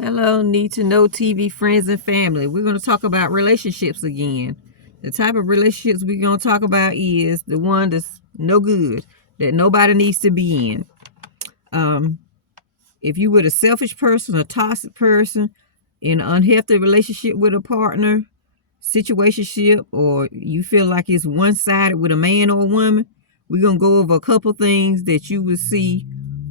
Hello, need to know TV friends and family. We're going to talk about relationships again. The type of relationships we're going to talk about is the one that's no good, that nobody needs to be in. If you were a selfish person, a toxic person, in an unhealthy relationship with a partner, situationship, or you feel like it's one-sided with a man or a woman, we're going to go over a couple things that you would see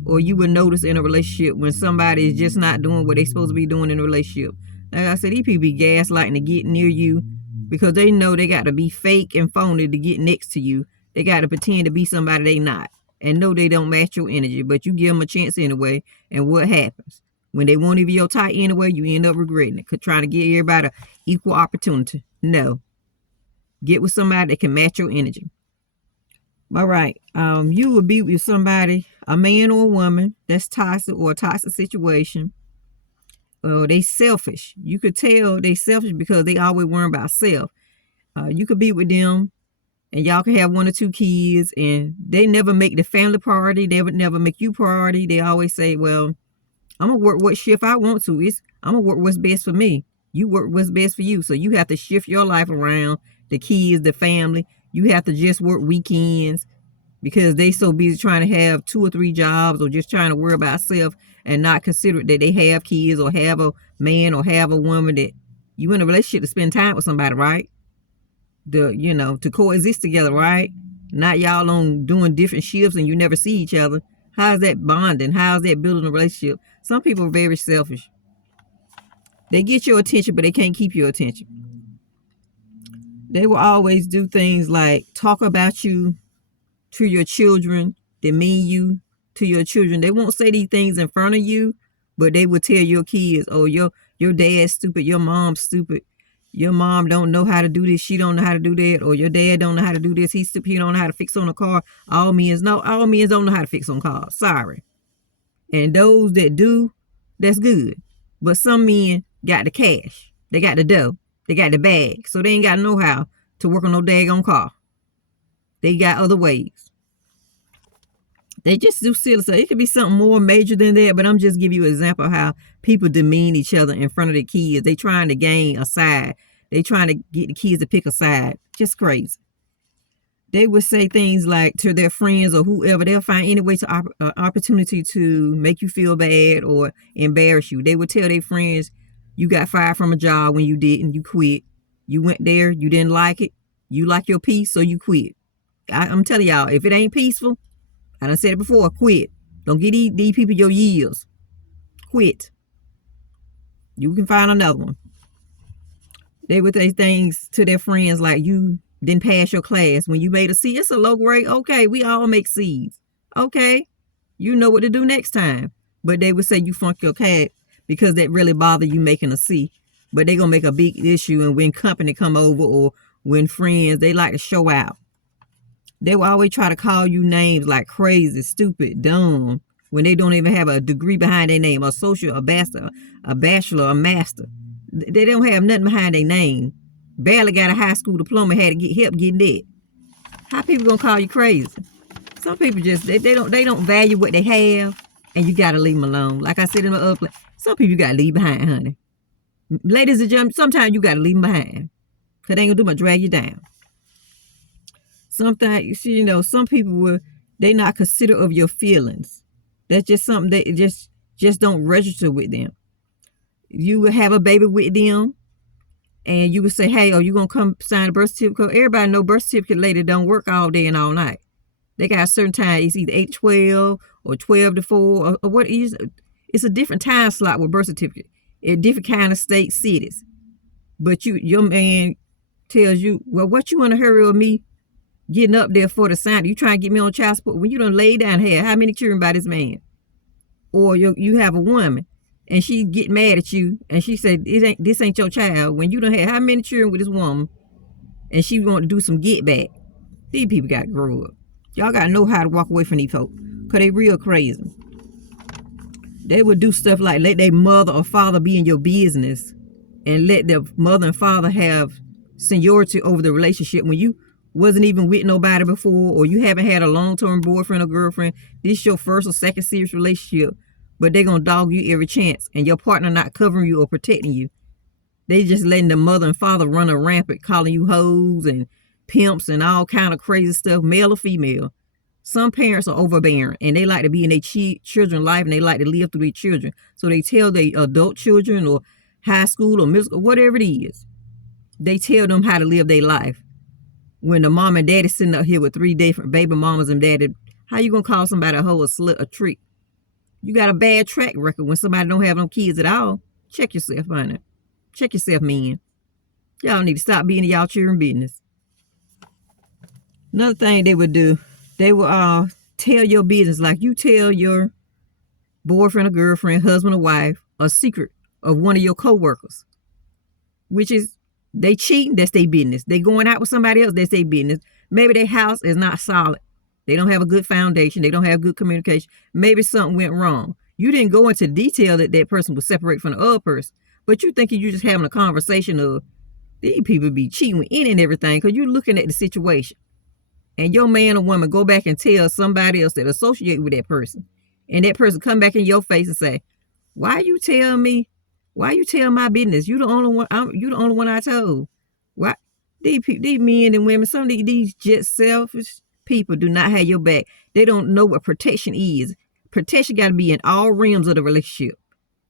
or you would notice in a relationship when somebody is just not doing what they're supposed to be doing in a relationship. Like I said, these people be gaslighting to get near you because they know they got to be fake and phony to get next to you. They got to pretend to be somebody they not and know they don't match your energy, but you give them a chance anyway. And what happens? When they won't even your type anyway, you end up regretting it. Trying to give everybody equal opportunity. No. Get with somebody that can match your energy. All right. You will be with somebody, a man or a woman, that's toxic or a toxic situation. They selfish. You could tell they selfish because they always worry about self. You could be with them and y'all can have one or two kids and they never make the family priority. They would never make you priority. They always say, well, I'm going to work what shift I want to. I'm going to work what's best for me. You work what's best for you. So you have to shift your life around, the kids, the family. You have to just work weekends because they so busy trying to have 2 or 3 jobs or just trying to worry about self and not consider that they have kids or have a man or have a woman that you in a relationship to spend time with somebody, right? To coexist together, right? Not y'all on doing different shifts and you never see each other. How's that bonding? How's that building a relationship? Some people are very selfish. They get your attention, but they can't keep your attention. They will always do things like talk about you to your children, demean you to your children. They won't say these things in front of you, but they will tell your kids, oh, your dad's stupid, your mom's stupid, your mom don't know how to do this, she don't know how to do that, or your dad don't know how to do this, he's stupid, he don't know how to fix on a car. All men don't know how to fix on cars. Sorry. And those that do, that's good. But some men got the cash. They got the dough. They got the bag. So they ain't got to know how to work on no daggone car. They got other ways. They just do silly stuff. It could be something more major than that, but I'm just giving you an example of how people demean each other in front of the kids. They trying to gain a side. They trying to get the kids to pick a side. Just crazy. They would say things like to their friends or whoever, they'll find any way to opportunity to make you feel bad or embarrass you. They would tell their friends, you got fired from a job when you didn't, you quit. You went there, you didn't like it. You like your peace, so you quit. I'm telling y'all, if it ain't peaceful, I done said it before, quit. Don't give these people your years. Quit. You can find another one. They would say things to their friends like, you didn't pass your class. When you made a C, it's a low grade. Okay, we all make C's. Okay, you know what to do next time. But they would say you flunked your class because that really bothered you making a C. But they going to make a big issue, and when company come over or when friends, they like to show out. They will always try to call you names like crazy, stupid, dumb, when they don't even have a degree behind their name, a social, a bachelor, a master. They don't have nothing behind their name. Barely got a high school diploma, had to get help getting that. How people gonna call you crazy? Some people just they don't value what they have, and you gotta leave them alone. Like I said in my other place, some people you gotta leave behind, honey. Ladies and gentlemen, sometimes you gotta leave them behind, cause they ain't gonna do but drag you down. Sometimes some people they not considerate of your feelings. That's just something that just don't register with them. You will have a baby with them. And you would say, hey, are you going to come sign a birth certificate? Everybody know birth certificate lady don't work all day and all night. They got a certain time. It's either 8 to 12 or 12 to 4 or what is. It's a different time slot with birth certificate in different kind of state cities. But your man tells you, well, what you want to hurry with me getting up there for the sign? You trying to get me on child support when you done lay down here? How many children by this man? Or you have a woman. And she get mad at you, and she said, this ain't your child. When you done had how many children with this woman, and she want to do some get back. These people got to grow up. Y'all got to know how to walk away from these folks, because they real crazy. They would do stuff like let their mother or father be in your business, and let their mother and father have seniority over the relationship when you wasn't even with nobody before, or you haven't had a long-term boyfriend or girlfriend. This is your first or second serious relationship. but they're going to dog you every chance, and your partner not covering you or protecting you. They just letting the mother and father run a rampant, calling you hoes and pimps and all kind of crazy stuff, male or female. Some parents are overbearing, and they like to be in their children's life, and they like to live through their children. So they tell their adult children or high school or middle school, whatever it is, they tell them how to live their life. When the mom and daddy sitting up here with 3 different baby mamas and daddy, how you going to call somebody a hoe, a slut, a trick? You got a bad track record when somebody don't have no kids at all. Check yourself, honey. Check yourself, men. Y'all need to stop being in y'all children business. Another thing they would do, they will tell your business like you tell your boyfriend or girlfriend, husband or wife, a secret of one of your coworkers, which is they cheating, that's their business. They going out with somebody else, that's their business. Maybe their house is not solid. They don't have a good foundation. They don't have good communication. Maybe something went wrong. You didn't go into detail that that person was separate from the other person, but you thinking you just having a conversation of these people be cheating with any and everything because you're looking at the situation. And your man or woman go back and tell somebody else that associate with that person. And that person come back in your face and say, why you tell me? Why you tell my business? You the only one. You the only one I told. Why these men and women, some of these just selfish people do not have your back. They don't know what protection is. Protection got to be in all realms of the relationship.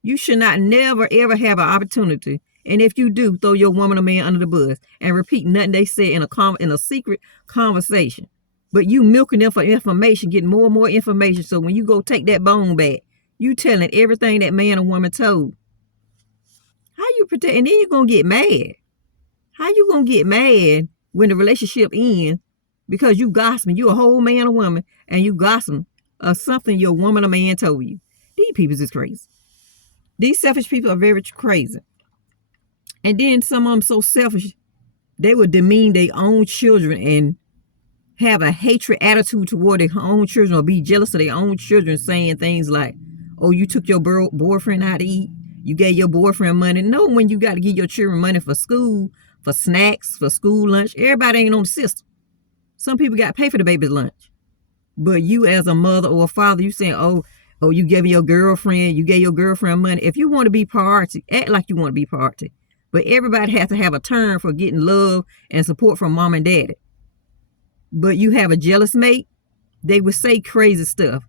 You should not never ever have an opportunity. And if you do, throw your woman or man under the bus and repeat nothing they said in a secret conversation. But you milking them for information, getting more and more information. So when you go take that bone back, you telling everything that man or woman told. How you protect? And then you're going to get mad. How you going to get mad when the relationship ends because you gossiping? You a whole man or woman and you gossiping of something your woman or man told you. These people is crazy. These selfish people are very crazy. And then some of them so selfish, they would demean their own children and have a hatred attitude toward their own children or be jealous of their own children, saying things like, oh, you took your boyfriend out to eat. You gave your boyfriend money. No, when you got to give your children money for school, for snacks, for school lunch. Everybody ain't on the system. Some people got to pay for the baby's lunch. But you as a mother or a father, you saying, oh, you gave your girlfriend money. If you want to be priority, act like you want to be priority. But everybody has to have a turn for getting love and support from mom and daddy. But you have a jealous mate, they would say crazy stuff.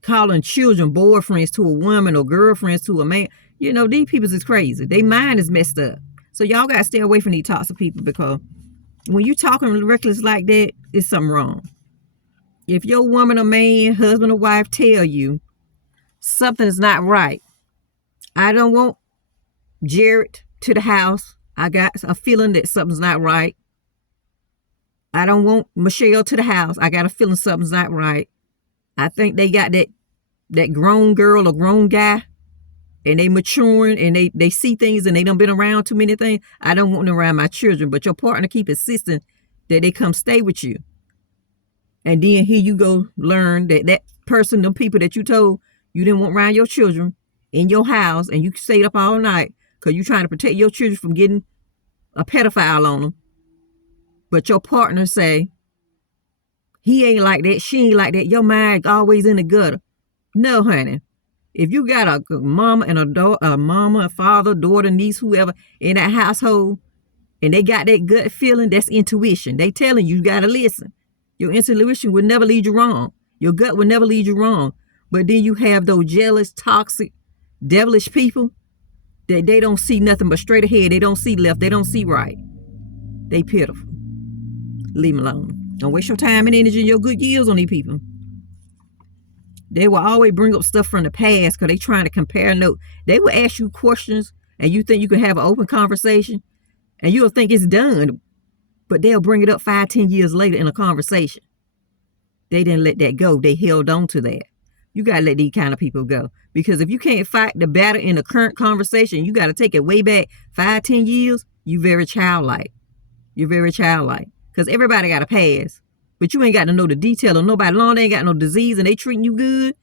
Calling children boyfriends to a woman or girlfriends to a man. You know, these people is crazy. Their mind is messed up. So y'all got to stay away from these toxic people because when you talking reckless like that, it's something wrong. If your woman or man, husband or wife tell you something is not right, I don't want Jared to the house. I got a feeling that something's not right. I don't want Michelle to the house. I got a feeling something's not right. I think they got that grown girl or grown guy and they maturing and they see things and they done been around too many things. I don't want them around my children, but your partner keep insisting that they come stay with you. And then here you go learn that person, them people that you told you didn't want around your children in your house and you stayed up all night because you're trying to protect your children from getting a pedophile on them. But your partner say, he ain't like that, she ain't like that, your mind always in the gutter. No, honey. If you got a mama and a father, daughter, niece, whoever in that household, and they got that gut feeling, that's intuition. They telling you got to listen. Your intuition will never lead you wrong. Your gut will never lead you wrong. But then you have those jealous, toxic, devilish people that they don't see nothing but straight ahead. They don't see left. They don't see right. They pitiful. Leave them alone. Don't waste your time and energy and your good years on these people. They will always bring up stuff from the past because they trying to compare notes. They will ask you questions and you think you can have an open conversation and you'll think it's done. But they'll bring it up 5-10 years later in a conversation. They didn't let that go. They held on to that. You got to let these kind of people go. Because if you can't fight the battle in the current conversation, you got to take it way back 5-10 years, you're very childlike. You're very childlike. Because everybody got a past. But you ain't got to know the detail of nobody. Long they ain't got no disease and they treating you good,